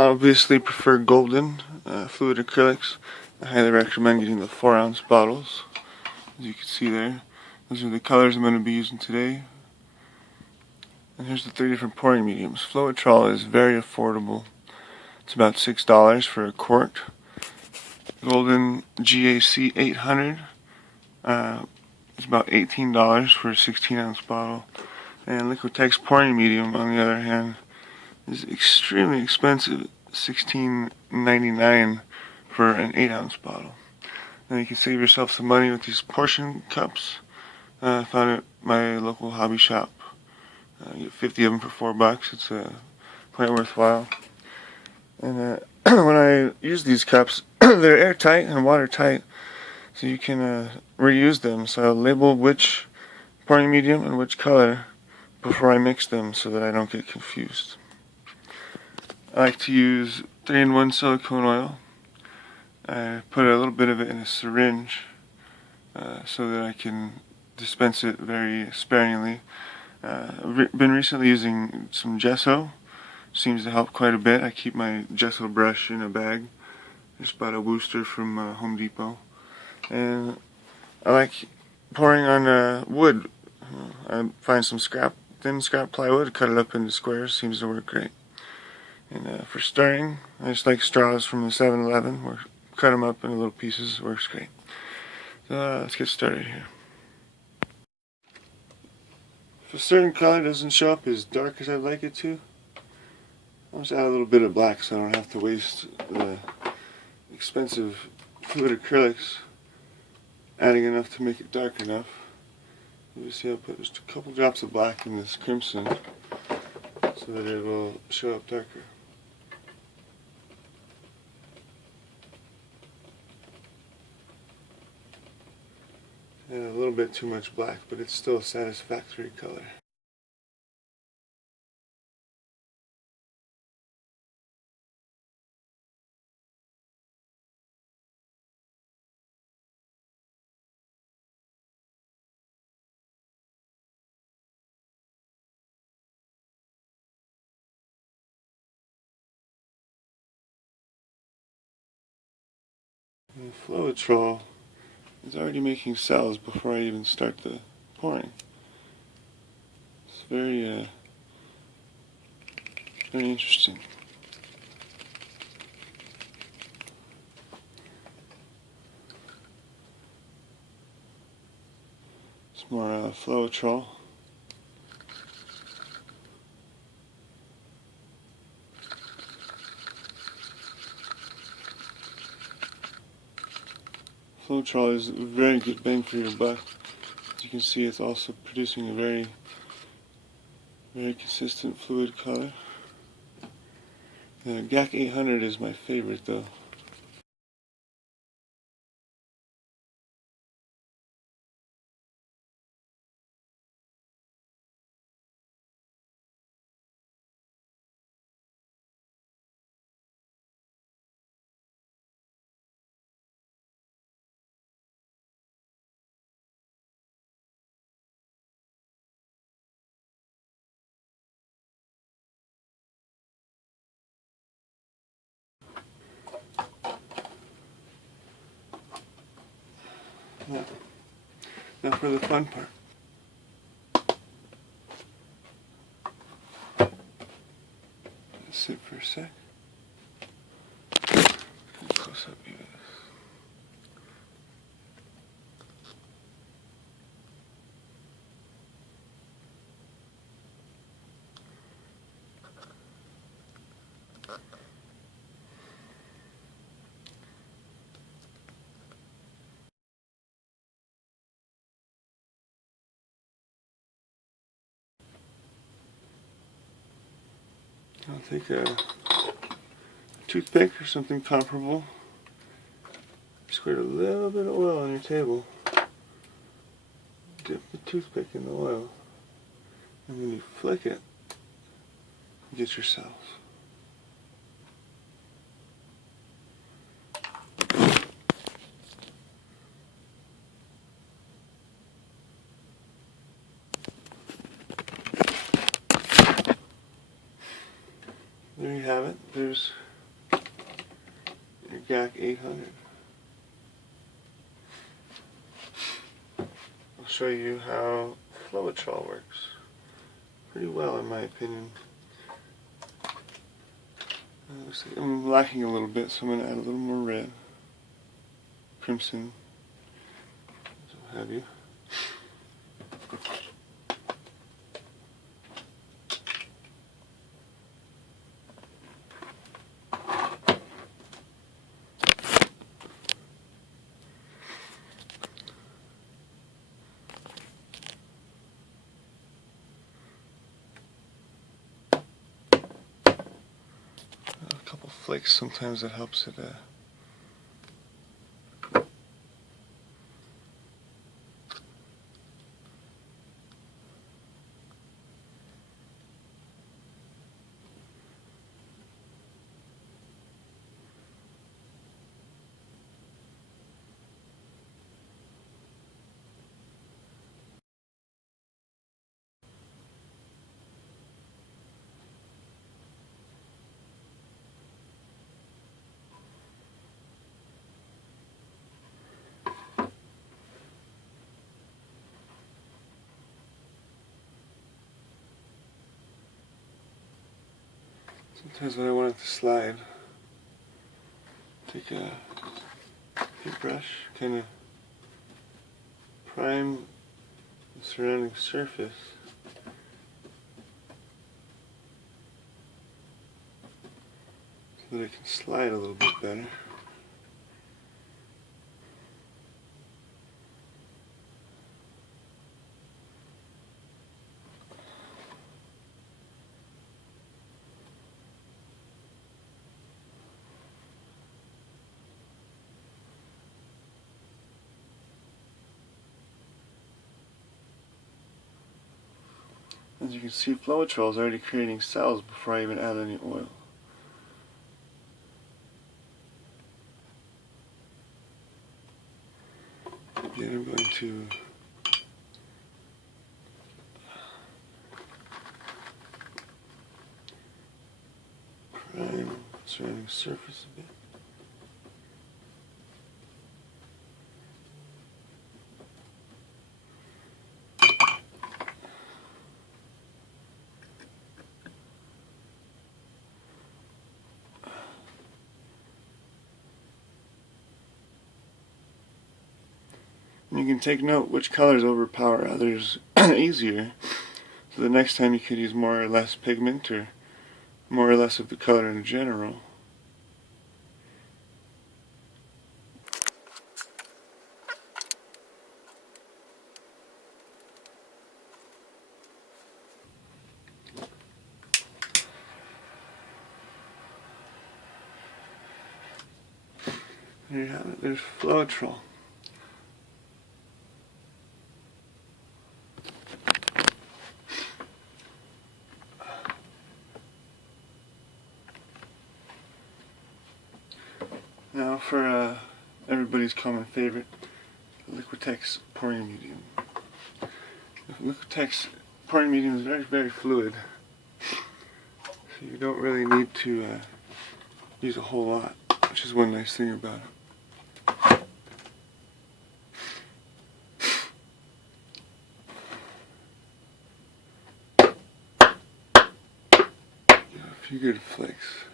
I obviously prefer golden fluid acrylics. I highly recommend getting the 4-ounce bottles. As you can see there, those are the colors I'm going to be using today. And here's the 3 different pouring mediums. Floetrol is very affordable. It's about $6 for a quart. Golden GAC 800 is about $18 for a 16-ounce bottle. And Liquitex pouring medium, on the other hand, is extremely expensive, $16.99 for an 8-ounce bottle. Now you can save yourself some money with these portion cups. I found it at my local hobby shop. You get 50 of them for $4. It's quite worthwhile. And when I use these cups, they're airtight and watertight, so you can reuse them. So I'll label which pouring medium and which color before I mix them so that I don't get confused. I like to use 3-in-1 silicone oil. I put a little bit of it in a syringe so that I can dispense it very sparingly. I've been recently using some gesso. Seems to help quite a bit. I keep my gesso brush in a bag. Just bought a Wooster from Home Depot. And I like pouring on wood. I find some thin scrap plywood, cut it up into squares. Seems to work great. And for stirring, I just like straws from the 7-Eleven, or cut them up into little pieces. Works great. So let's get started here. If a certain color doesn't show up as dark as I'd like it to, I'll just add a little bit of black so I don't have to waste the expensive fluid acrylics adding enough to make it dark enough. You see I'll put just a couple drops of black in this crimson so that it will show up darker. And a little bit too much black, but it's still a satisfactory color. And Floetrol is already making cells before I even start the pouring. It's very interesting. It's more Floetrol. Floetrol is a very good bang for your buck. As you can see, it's also producing a very consistent fluid color. The GAC 800 is my favorite though. Now for the fun part. Sit for a sec. Close up view of this. I'll take a toothpick or something comparable. Squirt a little bit of oil on your table. Dip the toothpick in the oil. And then you flick it. Get your cells. There you have it. There's your GAC 800. I'll show you how Floetrol works. Pretty well, in my opinion. Looks like I'm lacking a little bit, so I'm going to add a little more red, crimson, what have you. A couple flakes, sometimes that helps it. Sometimes when I want it to slide, take a brush, kind of prime the surrounding surface so that it can slide a little bit better. As you can see, Floetrol is already creating cells before I even add any oil. Again, I'm going to prime the surrounding surface a bit. You can take note which colors overpower others easier, so the next time you could use more or less pigment or more or less of the color in general. There you have it, there's Floetrol. Now for everybody's common favorite, Liquitex pouring medium. The Liquitex pouring medium is very, very fluid, so you don't really need to use a whole lot, which is one nice thing about it. A few good flakes.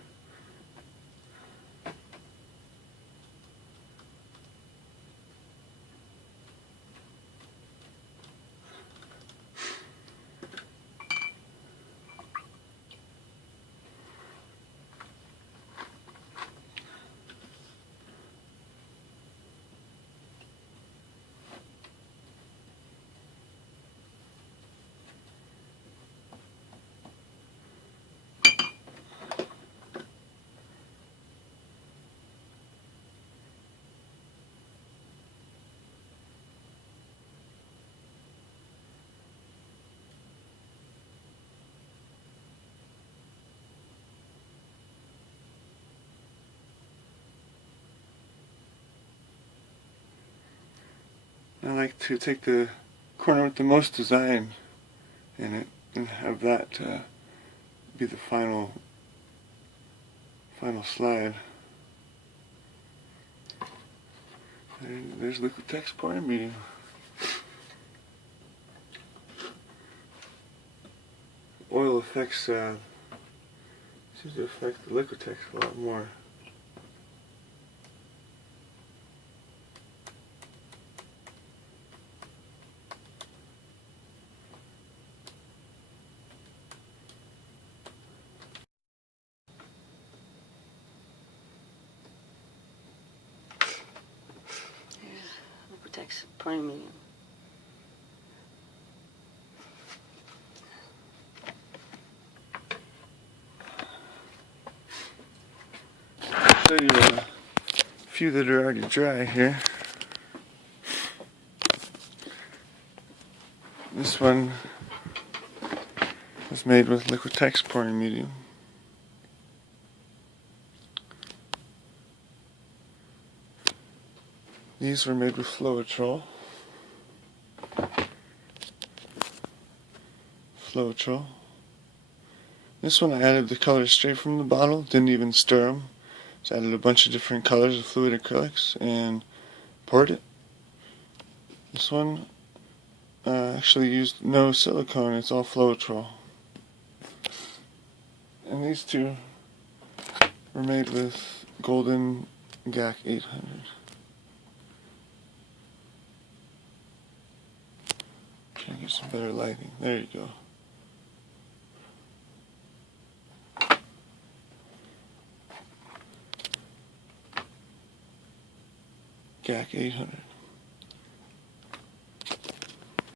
I like to take the corner with the most design in it and have that be the final slide. There's Liquitex pouring medium. Oil effects seems to affect the Liquitex a lot more. Liquitex pouring medium. I'll show you a few that are already dry here. This one was made with Liquitex pouring medium. These were made with Floetrol. This one I added the colors straight from the bottle, didn't even stir them. Just added a bunch of different colors of fluid acrylics and poured it. This one actually used no silicone, it's all Floetrol. And these two were made with golden GAC 800. Trying to get some better lighting. There you go. GAC 800.